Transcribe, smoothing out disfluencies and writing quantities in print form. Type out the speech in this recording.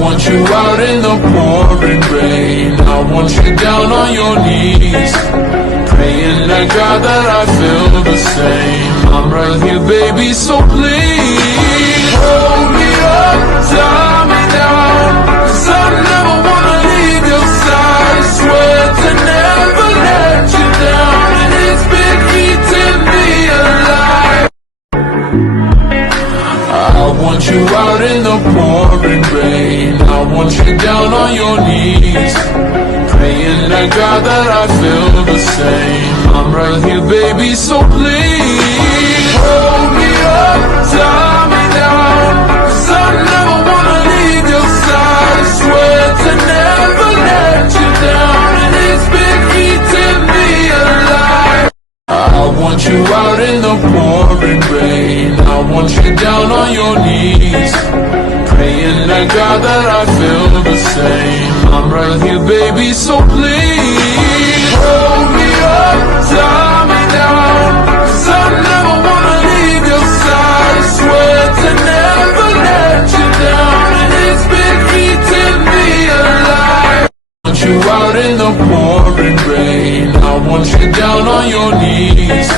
want you out in the pouring rain. I want you down on your knees, praying to God that I feel the same. I'm right here, baby, so please hold me up, tie me down, 'cause I never wanna leave your side. Swear to never let you down, and it's been eating me alive. I want you out in the pouring rain. I want you down on your knees, praying to God that I feel the same. I'm right here, baby, so please hold me up, tie me down, 'cause I never wanna leave your side. Swear to never let you down, and it's been eating me alive. I want you out in the pouring rain. I want you down on your knees, praying to God that I feel the same. I'm right here, baby, so please hold me up, tie me down, 'cause I never wanna leave your side. Swear to never let you down, and it's been eating me alive. I want you out in the pouring rain. I want you down on your knees.